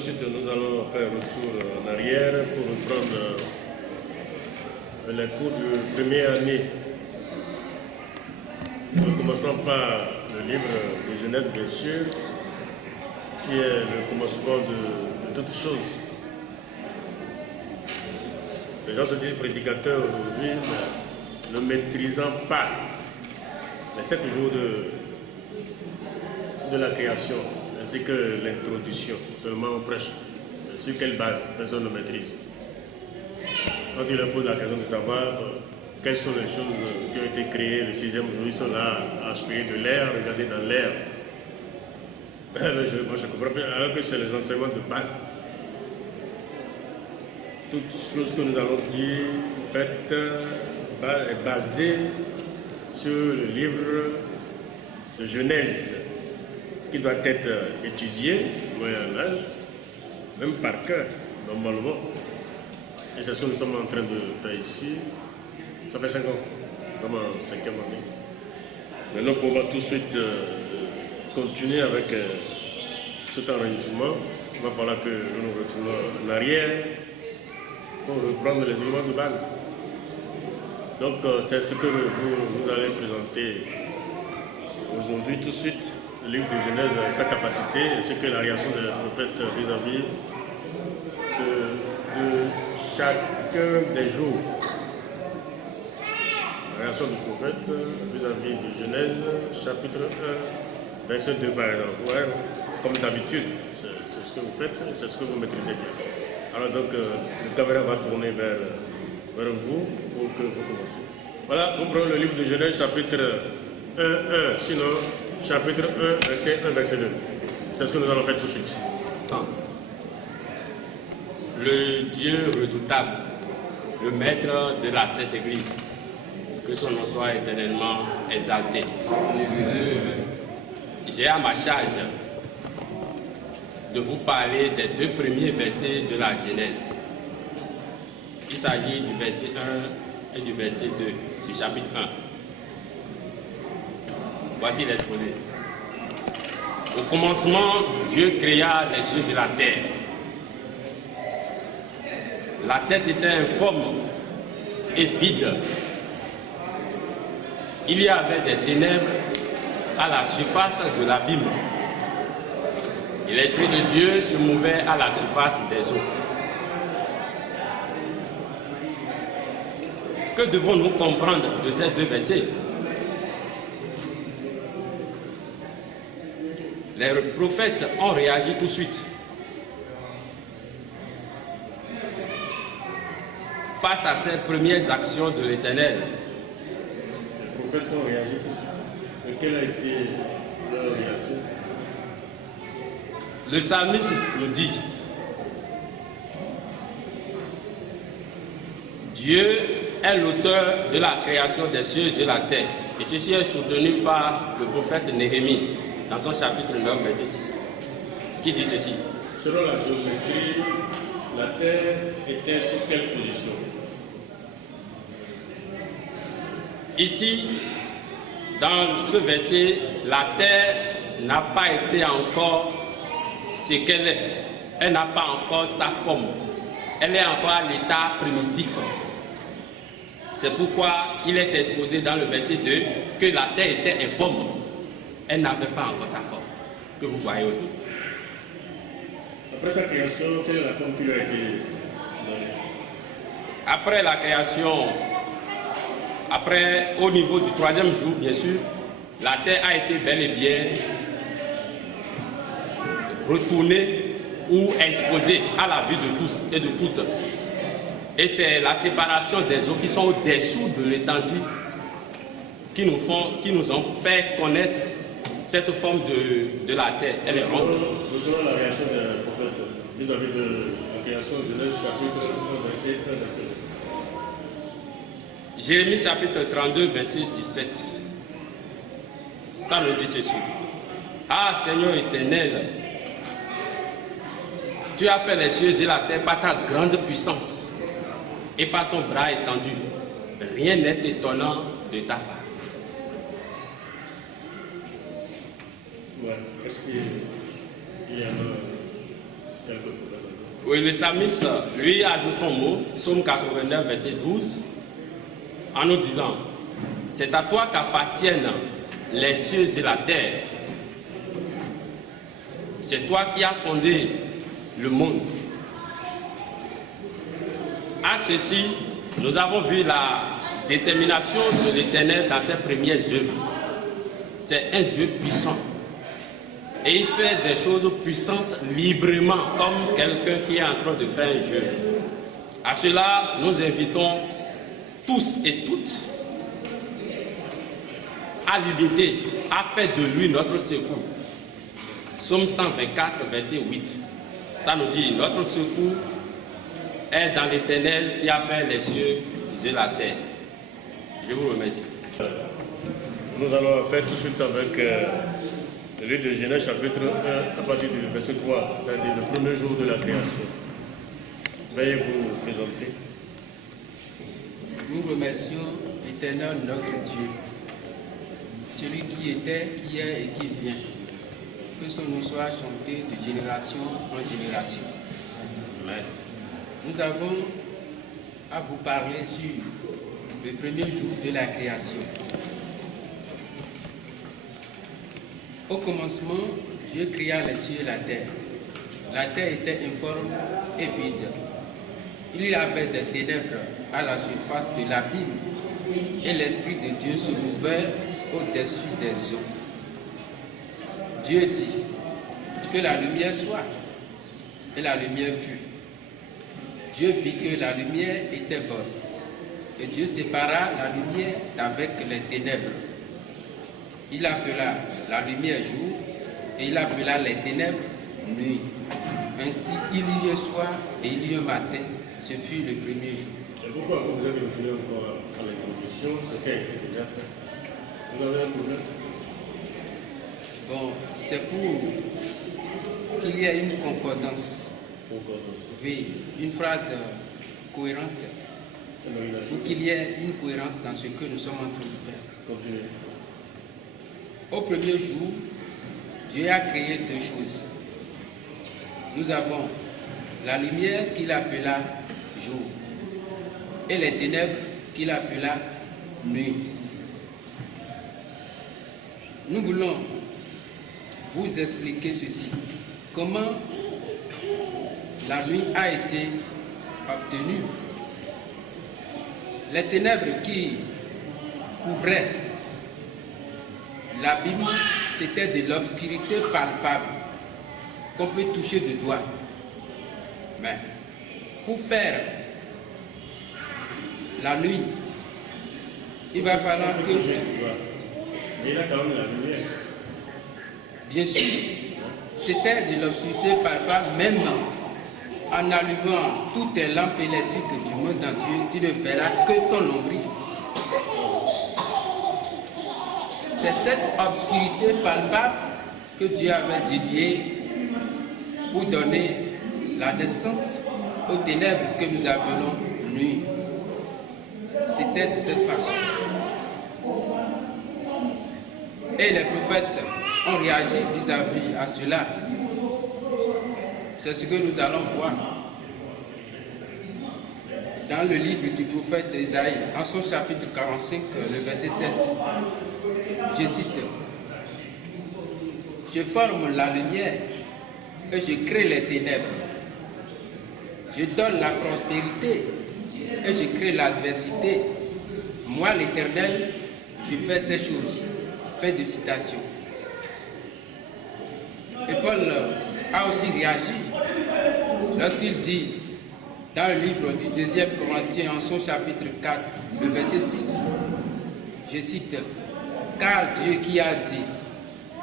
de suite, nous allons faire un retour en arrière pour reprendre les cours de première année. Nous commençons par le livre de Genèse, bien sûr, qui est le commencement de toutes choses. Les gens se disent prédicateurs aujourd'hui, mais ne maîtrisant pas les 7 jours de la création, ainsi que l'introduction. Seulement on prêche. Sur quelle base? Personne ne maîtrise. Quand il leur pose la question de savoir quelles sont les choses qui ont été créées le 6e jour, ils sont là à aspirer de l'air, regarder dans l'air. Moi je comprends bien, alors que c'est les enseignements de base. Toute chose que nous allons dire est basée sur le livre de Genèse, qui doit être étudié au Moyen-Âge, même par cœur, normalement. Et c'est ce que nous sommes en train de faire ici. Ça fait 5 ans. Nous sommes en 5e année. Maintenant, on va tout de suite continuer avec cet enregistrement. Il va falloir que nous nous retournons en arrière pour reprendre les éléments de base. Donc, c'est ce que vous allez présenter aujourd'hui tout de suite. Le livre de Genèse, sa capacité, et ce que la réaction des prophètes vis-à-vis de chacun des jours. La réaction du prophète vis-à-vis de Genèse, chapitre 1, verset 2 par exemple. Ouais, comme d'habitude, c'est ce que vous faites, c'est ce que vous maîtrisez bien. Alors donc, le caméra va tourner vers vous pour que vous commenciez. Voilà, nous prenons le livre de Genèse, chapitre 1, sinon chapitre 1, verset 1, verset 2. C'est ce que nous allons faire tout de suite. Le Dieu redoutable, le maître de la Sainte Église, que son nom soit éternellement exalté. J'ai à ma charge de vous parler des 2 premiers versets de la Genèse. Il s'agit du verset 1 et du verset 2 du chapitre 1. Voici l'exposé. Au commencement, Dieu créa les cieux et la terre. La terre était informe et vide. Il y avait des ténèbres à la surface de l'abîme. Et l'Esprit de Dieu se mouvait à la surface des eaux. Que devons-nous comprendre de ces 2 versets? Les prophètes ont réagi tout de suite. Face à ces premières actions de l'Éternel. Les prophètes ont réagi tout de suite. Mais quelle a été leur réaction? Le psalmiste nous dit: Dieu est l'auteur de la création des cieux et la terre. Et ceci est soutenu par le prophète Néhémie dans son chapitre 9, verset 6, qui dit ceci. Selon la géométrie, la terre était sur quelle position? Ici, dans ce verset, la terre n'a pas été encore ce qu'elle est. Elle n'a pas encore sa forme. Elle est encore à l'état primitif. C'est pourquoi il est exposé dans le verset 2 que la terre était informe. Elle n'avait pas encore sa forme que vous voyez aujourd'hui. Après sa création, quelle est la forme qui lui a été donnée? Après la création, au niveau du 3e jour, bien sûr, la terre a été bel et bien retournée ou exposée à la vue de tous et de toutes. Et c'est la séparation des eaux qui sont au-dessous de l'étendue qui nous ont fait connaître cette forme de la terre. Elle est ronde. Selon la réaction des prophètes vis-à-vis de la création de Genèse, chapitre 1, verset 1, verset 2. Jérémie chapitre 32, verset 17. Ça nous dit ceci. Ah Seigneur éternel, tu as fait les cieux et la terre par ta grande puissance et par ton bras étendu. Rien n'est étonnant de ta part. Ouais. Est-ce qu'il y a Oui, le psalmiste, lui, ajoute son mot, Psaume 89, verset 12, en nous disant, c'est à toi qu'appartiennent les cieux et la terre. C'est toi qui as fondé le monde. À ceci, nous avons vu la détermination de l'Éternel dans ses premières œuvres. C'est un Dieu puissant. Et il fait des choses puissantes librement, comme quelqu'un qui est en train de faire un jeu. À cela, nous invitons tous et toutes à l'imiter, à faire de lui notre secours. Psaume 124, verset 8. Ça nous dit, notre secours est dans l'Éternel qui a fait les cieux et la terre. Je vous remercie. Nous allons faire tout de suite avec le livre de Genèse, chapitre 1, à partir du verset 3, c'est-à-dire le premier jour de la création. Veuillez vous présenter. Nous remercions l'Éternel notre Dieu, celui qui était, qui est et qui vient. Que son nom soit chanté de génération en génération. Amen. Nous avons à vous parler sur le premier jour de la création. Au commencement, Dieu créa les cieux et la terre. La terre était informe et vide. Il y avait des ténèbres à la surface de l'abîme et l'Esprit de Dieu se mouvait au-dessus des eaux. Dieu dit que la lumière soit, et la lumière fut. Dieu vit que la lumière était bonne, et Dieu sépara la lumière d'avec les ténèbres. Il appela la lumière jour, et il appela les ténèbres nuit. Ainsi il y eut soir et il y eut matin. Ce fut le premier jour. Et pourquoi vous avez retourné encore à l'introduction, ce qui a été déjà fait? Vous avez un problème? Bon, c'est pour qu'il y ait une concordance. Oui, une phrase cohérente. Pour qu'il y ait une cohérence dans ce que nous sommes en train de faire. Continuez. Au premier jour, Dieu a créé deux choses. Nous avons la lumière qu'il appela jour et les ténèbres qu'il appela nuit. Nous voulons vous expliquer ceci. Comment la nuit a été obtenue. Les ténèbres qui couvraient l'abîme, c'était de l'obscurité palpable qu'on peut toucher de doigt. Mais pour faire la nuit, il va falloir que Mais il a quand même la lumière. bien sûr, c'était de l'obscurité palpable, même en allumant toutes les lampes électriques du monde entier, tu ne verras que ton nombril. C'est cette obscurité palpable que Dieu avait dédiée pour donner la naissance aux ténèbres que nous appelons nuit. C'était de cette façon. Et les prophètes ont réagi vis-à-vis à cela. C'est ce que nous allons voir dans le livre du prophète Isaïe, en son chapitre 45, le verset 7. Je cite: je forme la lumière et je crée les ténèbres. Je donne la prospérité et je crée l'adversité. Moi, l'Éternel, je fais ces choses. Fin de citation. Et Paul a aussi réagi lorsqu'il dit dans le livre du 2e Corinthiens, en son chapitre 4, le verset 6, je cite: car Dieu qui a dit,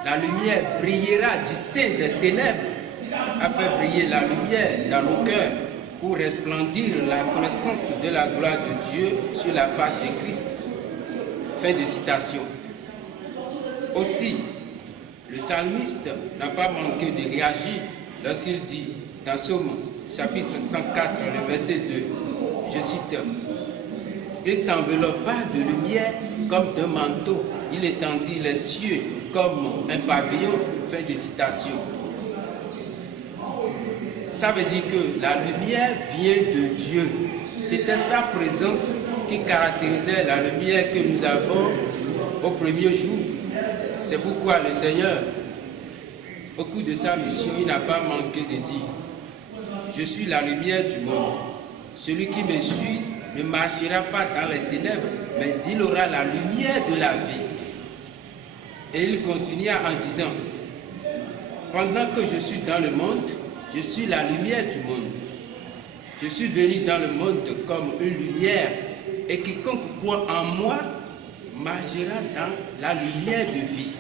la lumière brillera du sein des ténèbres, a fait briller la lumière dans nos cœurs pour resplendir la connaissance de la gloire de Dieu sur la face de Christ. Fin de citation. Aussi, le psalmiste n'a pas manqué de réagir lorsqu'il dit dans Psaume chapitre 104, le verset 2, je cite: il s'enveloppa de lumière comme d'un manteau, il étendit les cieux comme un pavillon. Fin de citation. ça veut dire que la lumière vient de Dieu. C'était sa présence qui caractérisait la lumière que nous avons au premier jour. C'est pourquoi le Seigneur, au cours de sa mission, il n'a pas manqué de dire: je suis la lumière du monde. Celui qui me suit ne marchera pas dans les ténèbres, mais il aura la lumière de la vie. Et il continua en disant: pendant que je suis dans le monde, je suis la lumière du monde. Je suis venu dans le monde comme une lumière, et quiconque croit en moi marchera dans la lumière de vie.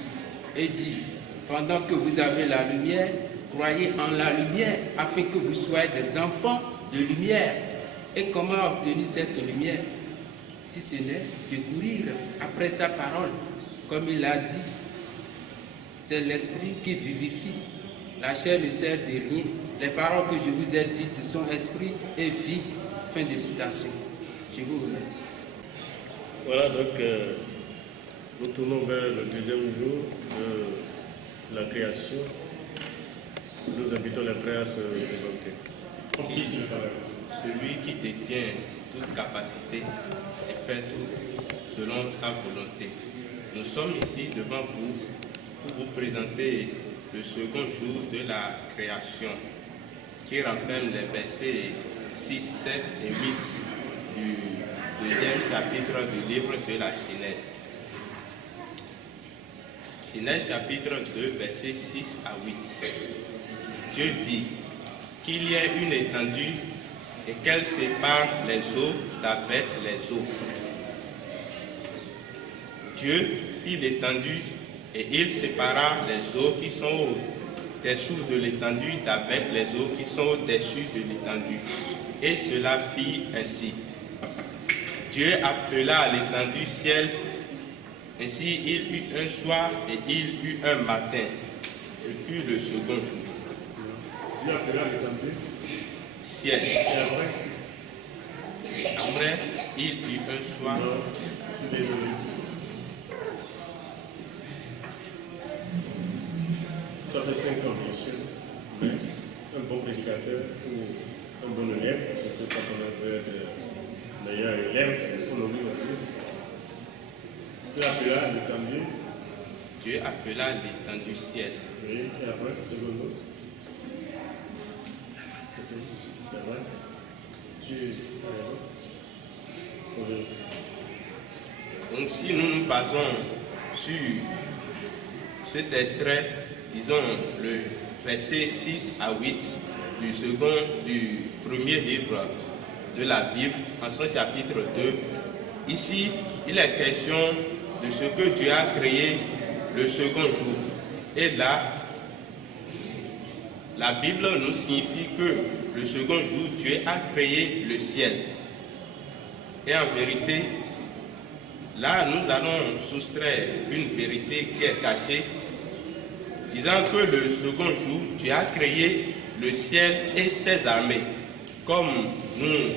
Et dit: pendant que vous avez la lumière, croyez en la lumière, afin que vous soyez des enfants de lumière. Et comment obtenir cette lumière? Si ce n'est de courir après sa parole. Comme il l'a dit, c'est l'esprit qui vivifie. La chair ne sert de rien. Les paroles que je vous ai dites sont esprit et vie. Fin de citation. Je vous remercie. Voilà, donc nous tournons vers le deuxième jour de la création. Nous invitons les frères à se présenter. Celui qui détient toute capacité et fait tout selon sa volonté. Nous sommes ici devant vous pour vous présenter le second jour de la création qui renferme les versets 6, 7 et 8 du deuxième chapitre du livre de la Genèse. Genèse chapitre 2, versets 6 à 8. Dieu dit qu'il y ait une étendue et qu'elle sépare les eaux d'avec les eaux. Dieu fit l'étendue et il sépara les eaux qui sont au-dessous de l'étendue d'avec les eaux qui sont au-dessus de l'étendue. Et cela fit ainsi. Dieu appela l'étendue ciel. Ainsi il eut un soir et il eut un matin. Ce fut le second jour. Dieu appela l'étendue ciel. Après, il eut un soir. Ça fait 5 ans, bien sûr, mais un bon prédicateur ou un bon élève, surtout quand on veut être meilleur élève, on oublie aujourd'hui. Dieu appela l'étendue. Dieu appela l'étendue ciel. Oui, et après, second jour. C'est vrai. Dieu a raison. Donc si nous nous basons sur cet extrait, disons le verset 6 à 8 du premier livre de la Bible, en son chapitre 2, ici il est question de ce que Dieu a créé le second jour. Et là, la Bible nous signifie que le second jour, Dieu a créé le ciel. Et en vérité, là, nous allons soustraire une vérité qui est cachée, disant que le second jour, Dieu a créé le ciel et ses armées, comme nous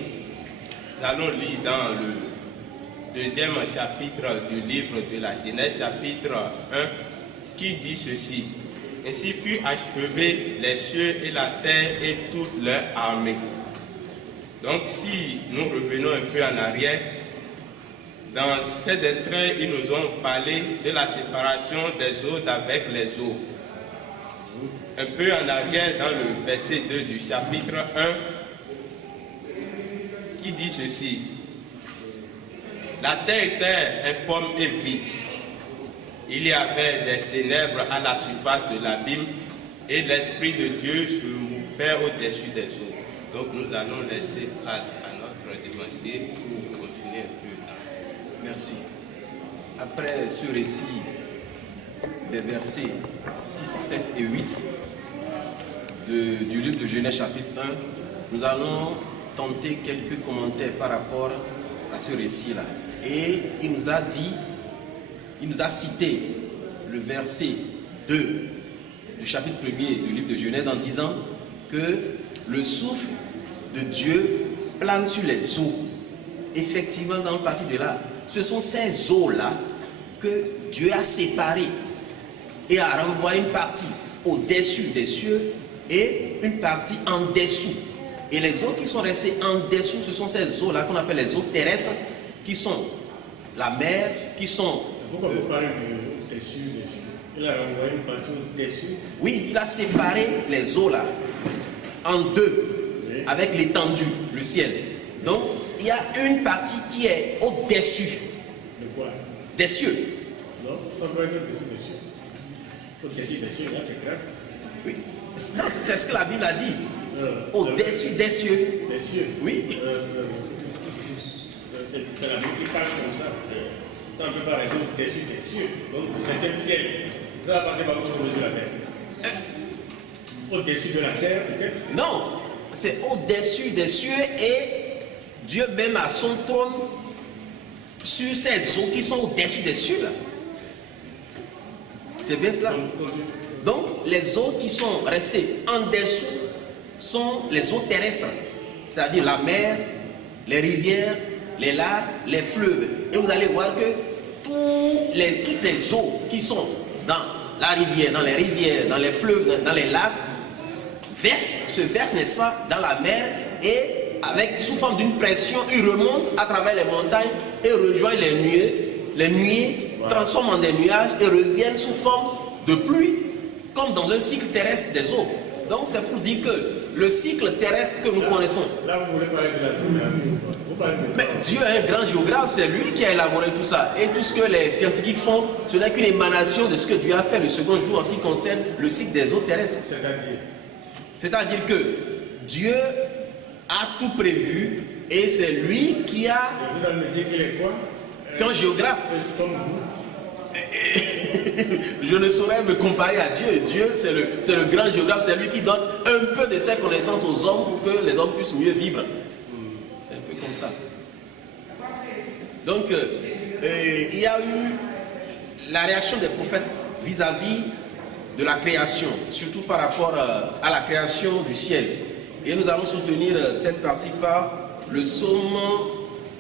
allons lire dans le deuxième chapitre du livre de la Genèse, chapitre 1, qui dit ceci: ainsi furent achevés les cieux et la terre et toute leur armée. Donc si nous revenons un peu en arrière, dans ces extraits, ils nous ont parlé de la séparation des eaux d'avec les eaux. Un peu en arrière, dans le verset 2 du chapitre 1, qui dit ceci: la terre était informe et vide. Il y avait des ténèbres à la surface de l'abîme et l'Esprit de Dieu se mouvait au-dessus des eaux. Donc nous allons laisser place à notre dévancier pour continuer un peu. Merci. Après ce récit des versets 6, 7 et 8 du livre de Genèse chapitre 1, nous allons tenter quelques commentaires par rapport à ce récit-là. Et il nous a cité le verset 2 du chapitre 1er du livre de Genèse en disant que le souffle de Dieu plane sur les eaux. Effectivement, dans le parti de là, ce sont ces eaux-là que Dieu a séparées et a renvoyé une partie au-dessus des cieux et une partie en dessous. Et les eaux qui sont restées en dessous, ce sont ces eaux-là qu'on appelle les eaux terrestres, qui sont la mer, qui sont... Pourquoi vous parlez de dessus? Il a renvoyé une partie dessus. Oui, il a séparé les eaux là en deux, Oui. avec l'étendue, le ciel. Donc, il y a une partie qui est au-dessus De quoi? des cieux. Non, ça peut être dessus des cieux. Au-dessus des cieux, là c'est grave. Oui, non, c'est ce que la Bible a dit. Au-dessus des cieux. Des cieux. Oui. C'est la Bible qui parle comme ça. Ça ne peut pas rester au-dessus des cieux. Donc, c'est un ciel. Ça va passer par au-dessus de la terre. Au-dessus de la terre, peut-être. Non, c'est au-dessus des cieux et Dieu même a son trône sur ces eaux qui sont au-dessus des cieux là. C'est bien cela. Donc, les eaux qui sont restées en dessous sont les eaux terrestres, c'est-à-dire la mer, les rivières, les lacs, les fleuves. Et vous allez voir que toutes les eaux qui sont dans la rivière, dans les fleuves, dans les lacs, se versent, n'est-ce pas, dans la mer et sous forme d'une pression, ils remontent à travers les montagnes et rejoignent les nuées. Les nuées transforment en des nuages et reviennent sous forme de pluie, comme dans un cycle terrestre des eaux. Donc c'est pour dire que le cycle terrestre que nous connaissons. Là, vous voulez parler de la géographie. Vous parlez de Mais Dieu est un grand géographe, c'est lui qui a élaboré tout ça. Et tout ce que les scientifiques font, ce n'est qu'une émanation de ce que Dieu a fait le second jour en ce qui concerne le cycle des eaux terrestres. C'est-à-dire que Dieu a tout prévu et c'est lui qui a... Vous allez me dire qu'il est quoi? C'est un géographe. Comme vous. Je ne saurais me comparer à Dieu. Dieu, c'est le grand géographe, c'est lui qui donne un peu de ses connaissances aux hommes pour que les hommes puissent mieux vivre. C'est un peu comme ça. Donc, il y a eu la réaction des prophètes vis-à-vis de la création, surtout par rapport à la création du ciel. Et nous allons soutenir cette partie par le psaume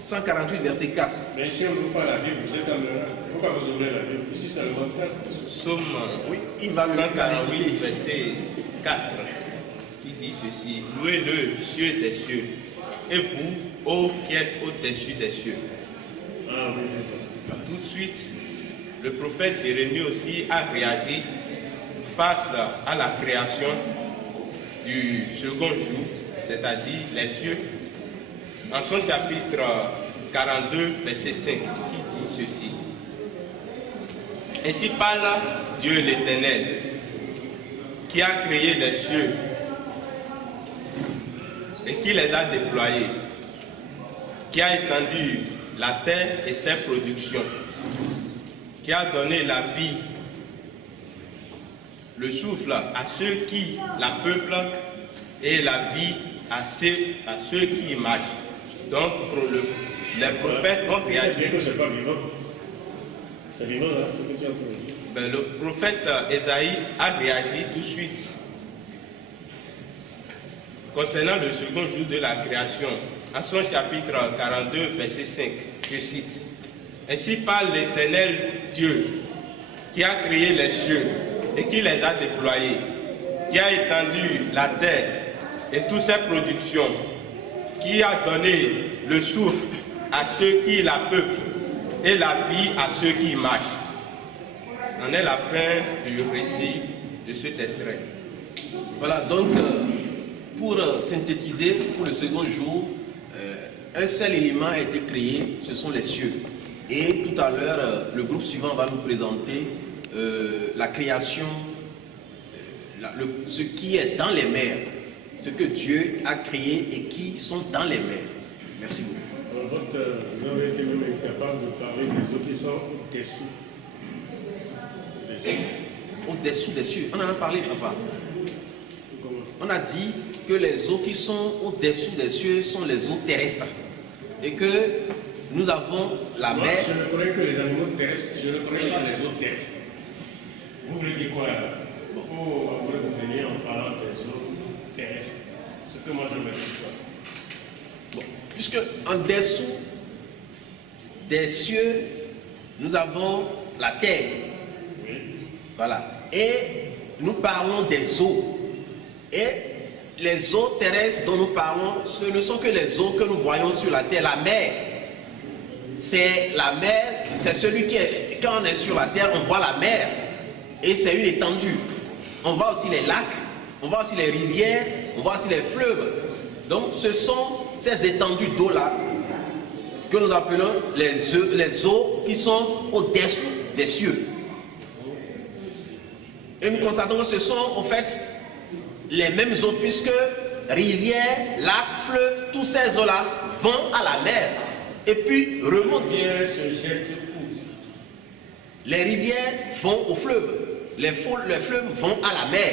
148, verset 4. Mais si on n'ouvre pas la Bible, vous êtes amoureux. Pourquoi vous ouvrez la Bible? Ici, c'est le mot 4. Psaume Oui, il va le 148, verset 4, qui dit ceci: Louez-le, cieux des cieux, et vous, ô qui êtes au-dessus des cieux. Ah oui. Tout de suite, le prophète Jérémie aussi a réagi face à la création du second jour, c'est-à-dire les cieux, en son chapitre 42, verset 5, qui dit ceci: Ainsi parle Dieu l'Éternel, qui a créé les cieux et qui les a déployés, qui a étendu la terre et ses productions, qui a donné la vie, le souffle à ceux qui la peuplent et la vie à ceux qui y marchent. Donc les prophètes ont réagi. C'est que c'est pas vivant. C'est vivant, hein, ce que tu as dit. Ben, le prophète Ésaïe a réagi tout de suite concernant le second jour de la création. En son chapitre 42, verset 5, je cite: Ainsi parle l'Éternel Dieu, qui a créé les cieux et qui les a déployés, qui a étendu la terre et toutes ses productions, qui a donné le souffle à ceux qui la peuplent et la vie à ceux qui y marchent. C'en est la fin du récit de cet extrait. Voilà, donc pour synthétiser, pour le second jour, un seul élément a été créé, ce sont les cieux. Et tout à l'heure, le groupe suivant va nous présenter la création, ce qui est dans les mers, ce que Dieu a créé et qui sont dans les mers. Merci beaucoup. Vous avez été même incapable de parler des eaux qui sont au-dessous des cieux. Au-dessous des cieux. On en a parlé, papa. On a dit que les eaux qui sont au-dessous des cieux sont les eaux terrestres. Et que nous avons la Moi, mer. je ne connais que les animaux terrestres, je ne connais pas les eaux terrestres. Vous voulez dire quoi là? Pourquoi vous voulez venir en parlant des eaux terrestres? Ce que moi je ne maîtrise pas. Bon, puisque en dessous des cieux, nous avons la terre. Oui. Voilà. Et nous parlons des eaux. Et les eaux terrestres dont nous parlons, ce ne sont que les eaux que nous voyons sur la terre. La mer, c'est la mer, c'est celui qui est, quand on est sur la terre, on voit la mer. Et c'est une étendue. On voit aussi les lacs, on voit aussi les rivières, on voit aussi les fleuves. Donc ce sont ces étendues d'eau-là que nous appelons les eaux qui sont au-dessous des cieux. Et nous constatons que ce sont en fait les mêmes eaux, puisque rivières, lacs, fleuves, tous ces eaux-là vont à la mer et puis remontent. Les rivières vont au fleuve, les fleuves vont à la mer.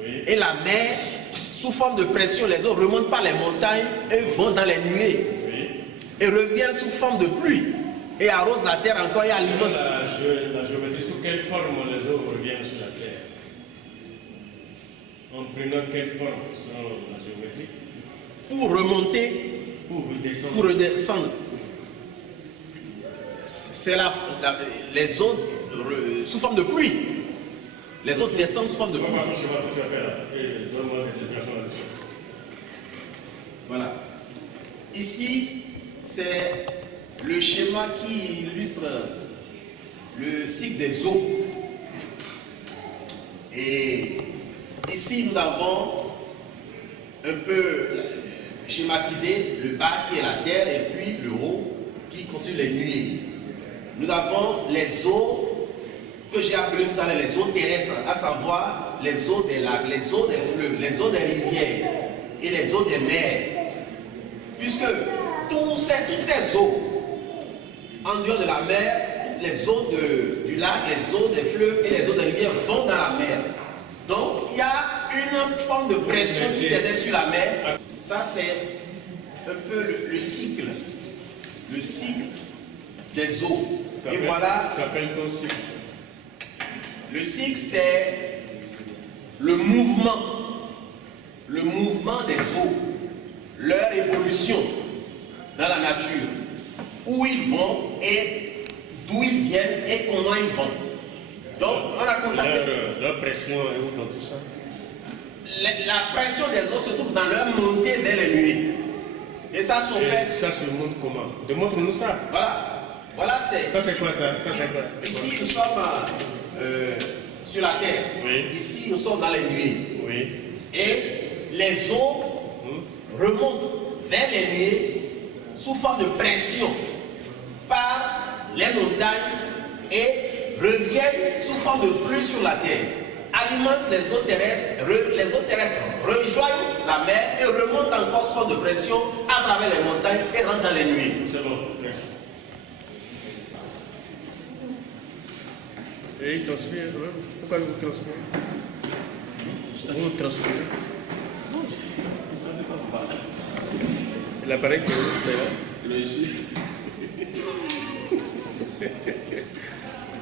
Oui. Et la mer, sous forme de pression, les eaux remontent par les montagnes et vont dans les nuées. Oui. Et reviennent sous forme de pluie et arrosent la terre encore et alimentent. La géométrie, sous quelle forme les eaux reviennent sur la terre? En prenant quelle forme selon la géométrie? Pour remonter, pour redescendre. C'est les eaux sous forme de pluie. Les eaux descendent sous forme de pluie. Voilà. Ici, c'est le schéma qui illustre le cycle des eaux. Et ici, nous avons un peu schématisé le bas qui est la terre et puis le haut qui constitue les nuées. Nous avons les eaux que j'ai appelées tout à l'heure les eaux terrestres, à savoir les eaux des lacs, les eaux des fleuves, les eaux des rivières et les eaux des mers. Puisque toutes ces eaux, en dehors de la mer, les eaux du lac, les eaux des fleuves et les eaux des rivières vont dans la mer. Donc il y a une forme de pression qui s'exerce sur la mer. Ça c'est un peu le cycle des eaux. Et voilà. Qu'appelle ton cycle? Le cycle, c'est le mouvement des eaux, leur évolution dans la nature, où ils vont et d'où ils viennent et comment ils vont. Donc, on a constaté. Leur pression est où dans tout ça? La pression des eaux se trouve dans leur montée vers les nuées. Et ça s'opère. Ça se montre comment? Démontre-nous ça. Voilà, c'est. Ça c'est quoi ça? Ici, nous sommes sur la terre. Oui. Ici, nous sommes dans les nuées. Oui. Et les eaux remontent vers les nuées sous forme de pression par les montagnes et reviennent sous forme de pluie sur la terre. Alimentent les eaux terrestres, les eaux terrestres rejoignent la mer et remontent encore sous forme de pression à travers les montagnes et rentrent dans les nuées. C'est bon, merci. Et il transpire, ouais. Pourquoi vous transpirez? Vous transpirez? L'appareil que vous faites là.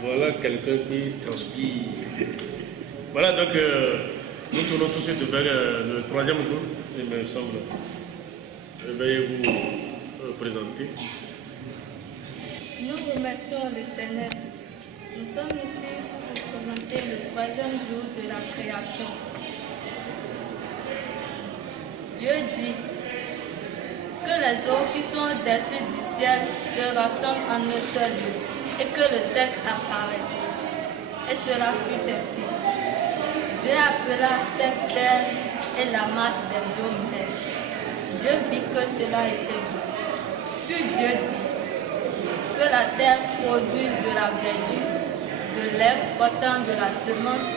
Voilà quelqu'un qui transpire. Voilà, donc nous tournons tout de suite vers le troisième jour, il me semble. Veuillez vous présenter. Nous remercions l'Éternel. Nous sommes ici pour présenter le troisième jour de la création. Dieu dit que les eaux qui sont au-dessus du ciel se rassemblent en un seul lieu et que le cercle apparaisse. Et cela fut ainsi. Dieu appela cette terre et la masse des eaux mères. Dieu vit que cela était bon. Puis Dieu dit que la terre produise de la verdure, de l'herbe portant de la semence,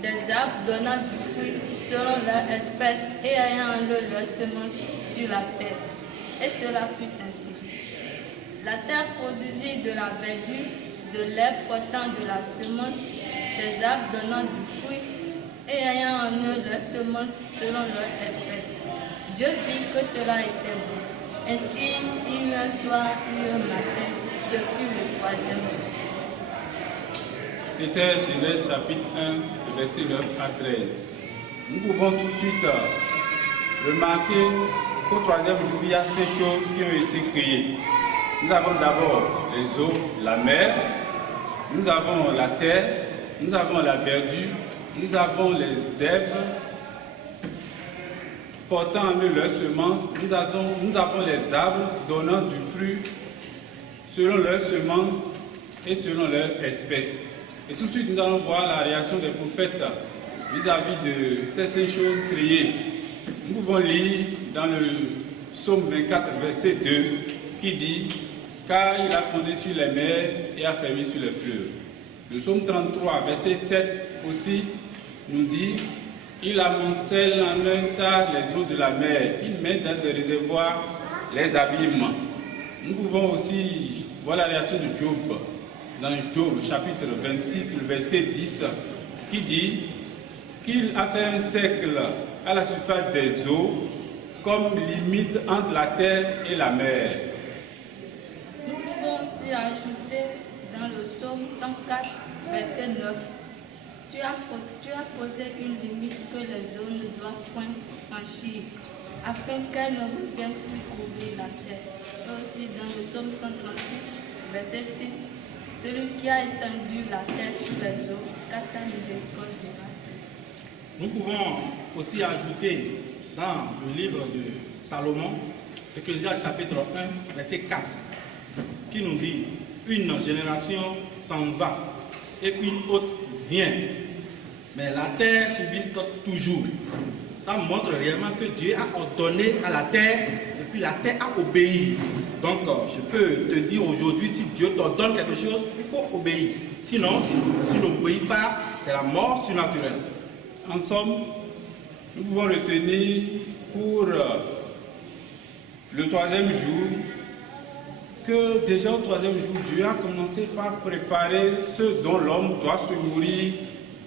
des arbres donnant du fruit selon leur espèce et ayant en eux leur semence sur la terre. Et cela fut ainsi. La terre produisit de la verdure, de l'herbe portant de la semence, des arbres donnant du fruit et ayant en eux leur semence selon leur espèce. Dieu vit que cela était bon. Ainsi, il y eut un soir, il y eut un matin, ce fut le troisième jour. C'était Genèse chapitre 1, verset 9 à 13. Nous pouvons tout de suite remarquer qu'au troisième jour, il y a ces choses qui ont été créées. Nous avons d'abord les eaux, la mer, nous avons la terre, nous avons la verdure, nous avons les herbes portant en eux leurs semences. Nous avons les arbres donnant du fruit selon leurs semences et selon leur espèce. Et tout de suite, nous allons voir la réaction des prophètes vis-à-vis de ces 5 choses créées. Nous pouvons lire dans le psaume 24, verset 2, qui dit « Car il a fondé sur les mers et a fermé sur les fleuves ». Le psaume 33, verset 7 aussi nous dit « Il amoncelle en un tas les eaux de la mer, il met dans des réservoirs les abîmes ». Nous pouvons aussi voir la réaction de Job, dans Job, chapitre 26, le verset 10, qui dit qu'il a fait un cercle à la surface des eaux, comme limite entre la terre et la mer. Nous pouvons aussi ajouter dans le psaume 104, verset 9, tu as posé une limite que les eaux ne doivent point franchir, afin qu'elles ne reviennent plus couvrir la terre. Et aussi dans le psaume 136, verset 6, celui qui a étendu la terre sur les eaux, car sa miséricorde durera. Nous pouvons aussi ajouter dans le livre de Salomon, Ecclésiaste chapitre 1, verset 4, qui nous dit « Une génération s'en va et qu'une autre vient, mais la terre subsiste toujours. » Ça montre réellement que Dieu a ordonné à la terre et puis la terre a obéi. Donc je peux te dire aujourd'hui, si Dieu t'ordonne quelque chose, il faut obéir. Sinon, si tu n'obéis pas, c'est la mort surnaturelle. En somme, nous pouvons retenir pour le 3e jour que déjà au 3e jour, Dieu a commencé par préparer ce dont l'homme doit se nourrir,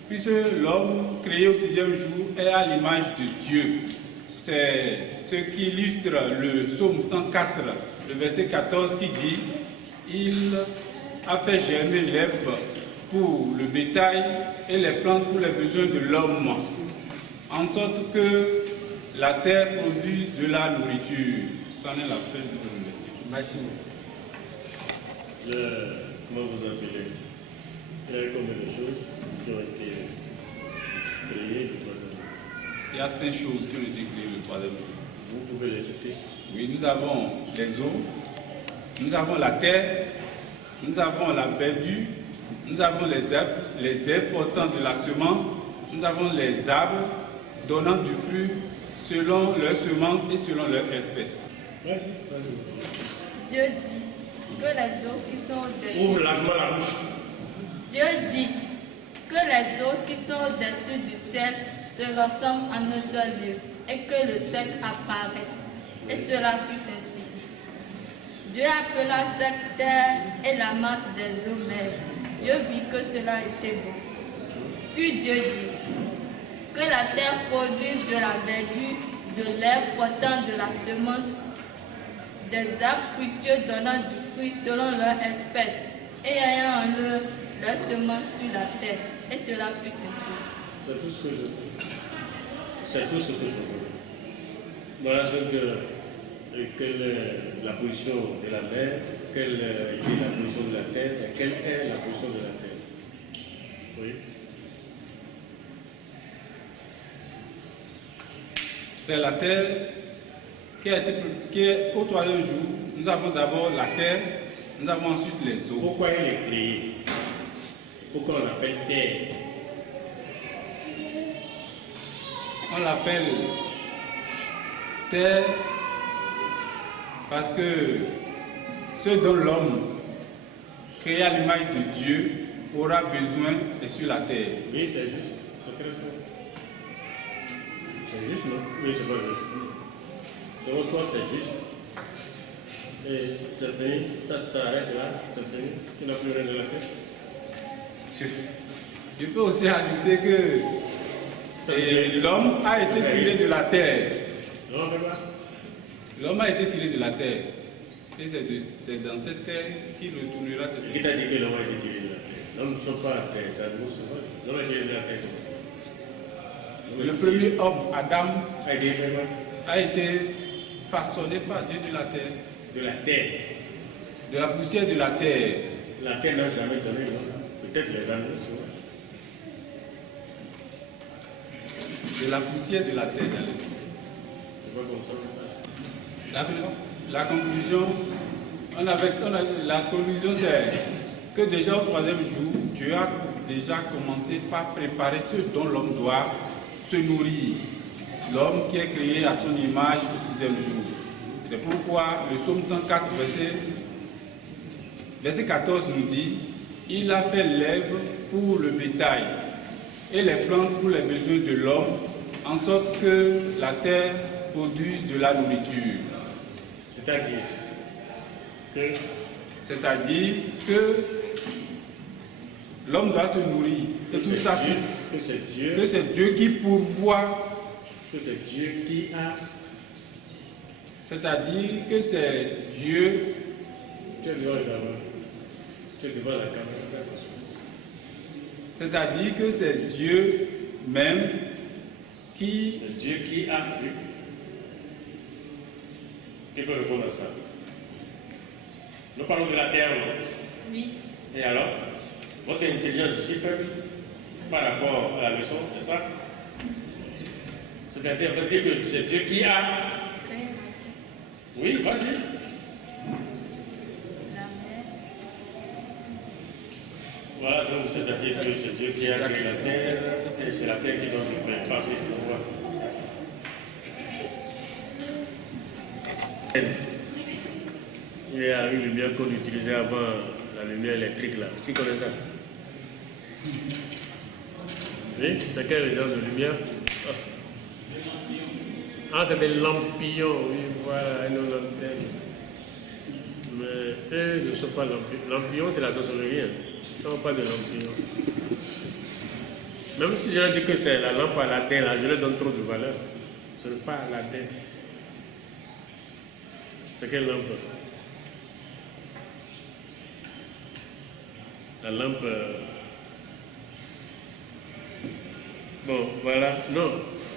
puisque l'homme créé au 6e jour est à l'image de Dieu. C'est ce qui illustre le psaume 104, le verset 14 qui dit « Il a fait germer l'herbe pour le bétail et les plantes pour les besoins de l'homme, en sorte que la terre produise de la nourriture. » C'en est la fin de notre message. Merci. Comment vous appelez? Il y a combien de choses qui ont été créées le 3e jour? Il y a 5 choses qui ont été créées le 3e jour. Vous pouvez les citer? Oui, nous avons les eaux, nous avons la terre, nous avons la verdure, nous avons les herbes portant de la semence, nous avons les arbres donnant du fruit selon leur semence et selon leur espèce. Merci. Dieu dit que les eaux qui sont au-dessus. Ouvre largement la bouche. Dieu dit que les eaux qui sont au-dessus du ciel se rassemblent en un seul lieu et que le sec apparaisse. Et cela fut ainsi. Dieu appela cette terre et la masse des eaux mers. Dieu vit que cela était bon. Puis Dieu dit que la terre produise de la verdure, de l'herbe portant de la semence, des arbres fructueux donnant du fruit selon leur espèce, et ayant en eux leur semence sur la terre. Et cela fut ainsi. C'est tout ce que je veux. C'est tout ce que je veux. Voilà donc quelle est la position de la mer, quelle est la position de la terre, et quelle est la position de la terre. Oui. C'est la terre qui est au 3e jour. Nous avons d'abord la terre, nous avons ensuite les eaux. Pourquoi elle est créée? Pourquoi on l'appelle terre? On l'appelle terre parce que ce dont l'homme, créé à l'image de Dieu, aura besoin est sur la terre. Oui, c'est juste. C'est très simple. C'est juste, non? Oui, c'est pas juste. Selon toi, c'est juste. Et c'est fini, ça s'arrête là, c'est fini. Tu n'as plus rien de la tête. Je peux aussi ajouter que l'homme a été tiré de la terre. L'homme a été tiré de la terre. Et c'est dans cette terre qu'il retournera cette terre. Qui t'a dit que l'homme a été tiré de la terre? L'homme ne sort pas à la terre, ça ne se voit. L'homme a été tiré de la terre. Le premier homme, Adam, a été façonné par Dieu de la terre. De la terre. De la poussière de la terre. La terre n'a jamais donné, non? Peut-être les animaux. De la poussière de la terre. C'est pas comme ça. La conclusion, la conclusion c'est que déjà au 3e jour, Dieu a déjà commencé par préparer ce dont l'homme doit se nourrir. L'homme qui est créé à son image au 6e jour. C'est pourquoi le psaume 104, verset 14 nous dit: il a fait l'herbe pour le bétail et les plantes pour les besoins de l'homme, en sorte que la terre produise de la nourriture. C'est-à-dire que l'homme doit se nourrir. Et tout ça, que c'est Dieu qui pourvoit. Que c'est Dieu qui a. C'est-à-dire que c'est Dieu. Tu es devant la caméra. C'est-à-dire que c'est Dieu même qui. C'est Dieu qui a eu. Qui peut répondre à ça? Nous parlons de la terre, non? Oui. Et alors, votre intelligence est si faible par rapport à la leçon, c'est ça? C'est-à-dire que c'est Dieu qui a. Oui, vas-y. La mer. Voilà, donc c'est-à-dire que c'est Dieu qui a créé la terre et c'est la terre qui doit se préparer. Il y a une lumière qu'on utilisait avant, la lumière électrique là. Qui connaît ça? Oui, c'est quel genre de lumière? Ah, c'est des lampions, oui, voilà, une lanterne. Mais eux ne sont pas lampions. Lampions, c'est la sorcellerie. Non, pas de lampions. Même si je leur dis que c'est la lampe à Aladdin, là, je leur donne trop de valeur. Ce n'est pas Aladdin. C'est quelle lampe? La lampe. Bon, voilà. Non,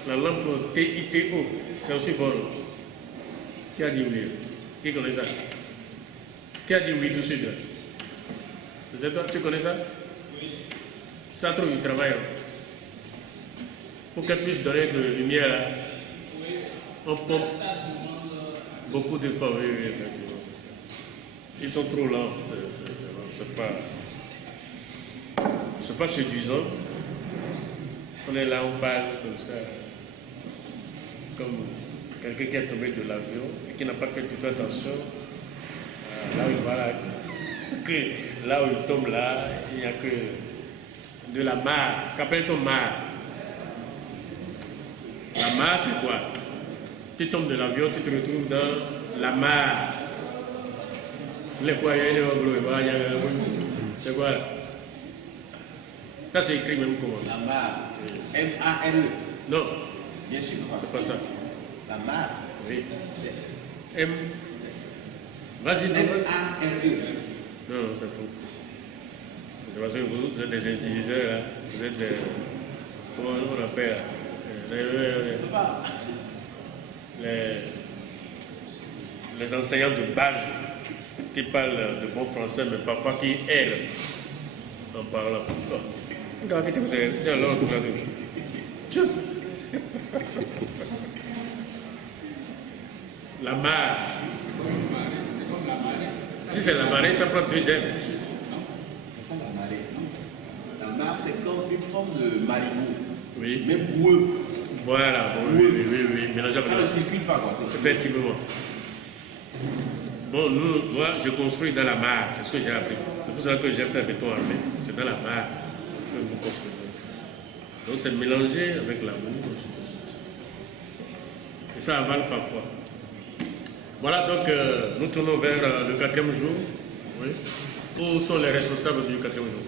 la lampe TITO. C'est aussi bon. Qui a dit oui? Qui connaît ça? Qui a dit oui tout de suite? C'est toi, tu connais ça? Oui. Ça trouve du travail. Pour qu'elle puisse donner de lumière là. On fait beaucoup d'efforts, oui, effectivement. Ils sont trop lents, c'est pas séduisant. On est là, on parle comme ça, comme quelqu'un qui est tombé de l'avion et qui n'a pas fait toute attention. Là où il va, là où il tombe là, il n'y a que de la mare. Qu'appelle-t-on mare? La mare, c'est quoi? Tu tombes de l'avion, tu te retrouves dans la mare. C'est quoi? Ça, c'est écrit même comment? La mare. M-A-R-E. Non. Bien sûr. C'est pas ça. La mare. Oui. M. Vas-y, M-A-R-E. Non, non, c'est faux. C'est parce que vous êtes des intelligents, là. Vous êtes des. Comment on appelle là? Les enseignants de base qui parlent de bon français, mais parfois qui errent en parlant. La mare. Si c'est la marée, ça prend 2 heures tout de suite. La mare, c'est comme une forme de marinier. Oui. Mais boueux. Voilà, bon, oui, mélangeable. Ça ne circule pas, quoi. Effectivement. Bon, moi, je construis dans la mare, c'est ce que j'ai appris. C'est pour ça que j'ai fait béton armé. C'est dans la mare que nous construisons. Donc, c'est mélangé avec l'amour. Et ça avale parfois. Voilà, donc, nous tournons vers le 4e jour. Oui. Où sont les responsables du 4e jour?